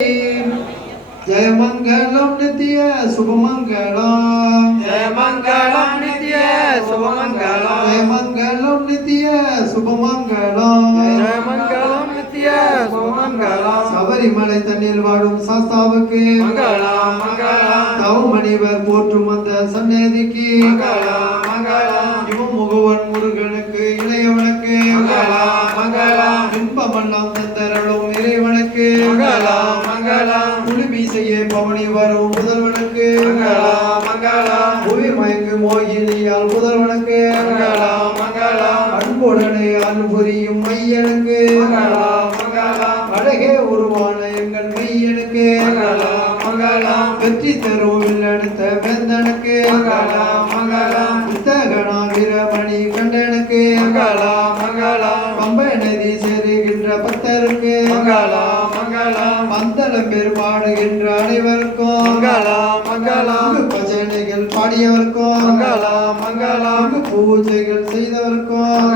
जय मंगलम नित्य शुभ मंगलम जय मंगलम नित्य शुभ मंगलम जय मंगलम नित्य शुभ मंगलम जय मंगलम नित्य शुभ मंगलम சபரிமலை தண்ணில் வாழும் சாஸ்தாவுக்கு மங்களம் மங்களம் தவமணிவர் போற்றும் அந்த சன்னதிக்கு மங்களம் மங்களம் முகவன் முருகனுக்கு இளையவனுக்கு மங்களம் மங்களம் இன்பமெல்லாம் தந்தருளும் இறைவனுக்கு மங்களம் மங்களம் குளிபி செய்ய பவனி வரும் முதல்வனுக்கு மங்களம் மங்களம் புவி மயங்கு மோகினியால் முதல்வனுக்கு மங்களம் மங்களம் அன்புடனே அன்புரியும் மையனுக்கு மங்களம் மங்களம் அழகே உருவான எங்கள் மெய்யனுக்கு மங்களம் மங்களம் வெற்றி தரும் வில்லெடுத்த வேந்தனுக்கு மங்களம் மங்களம் புத்தகனா வீரமணி கண்டனுக்கு மங்களம் மங்களம் பம்பை நதி சேருகின்ற பக்தருக்கு மங்களம் மங்களம் மந்தளம் பேர் பாடுகின்ற அனைவருக்கும் மங்களம் மங்களம் பஜனைகள் பாடியவருக்கும் மங்களம் மங்களம் பூஜைகள் செய்தவருக்கும்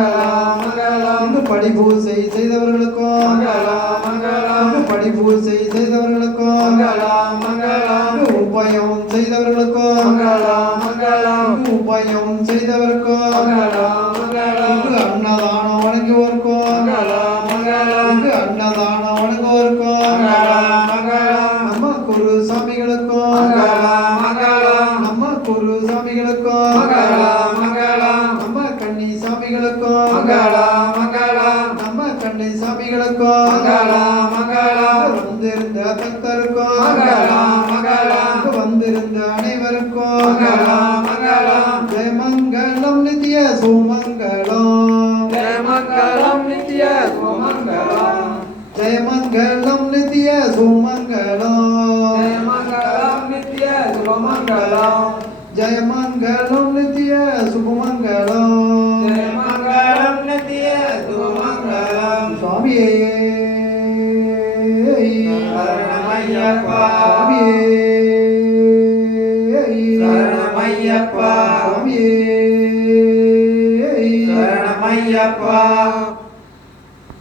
மங்களம் படிபூசை செய்தவர்களுக்கும் மங்களம் மங்களம் படிபூசை செய்தவர்களுக்கும் மங்களம் மங்களம் உபாயம் செய்தவர்களுக்கும் மங்களம் மங்களம் உபாயம் செய்தவருக்கும் மங்களம் மங்களம் அன்னதானம் வணங்குவோருக்கும் மங்களம் மங்களம் அன்னதானம் வணங்குவோருக்கும் மங்களம் மங்களம் நம்ம குரு சாமிகளுக்கும் மங்களம் மங்களம் நம்ம குரு சாமிகளுக்கும் மங்களம் மங்களம் நம்ம கன்னி சாமிகளுக்கும் மங்களம் மங்களம் நம்ம கன்னி சாமிகளுக்கும் மங்களம் மங்களம் வந்திருந்த பக்தருக்கும் மங்களம் மங்களம் வந்திருந்த அனைவருக்கும் மங்களம் மங்களம் ஜெய மங்களம் நித்ய சுமங்கலம் ஜெய மங்களம் நித்ய சுமங்கலம் ஜெய மங்களம் நித்ய சுமங்கலம் ஜெய மங்களம் நித்ய சுமங்கலம் ஜெய மங்களம் நித்ய சுபமங்கலம் ஜெய மங்களம் நித்ய சுமங்கலம் சுவாமியே சரணமையப்பா சுவாமியே சரணமையப்பா சுவாமியே சரணமையப்பா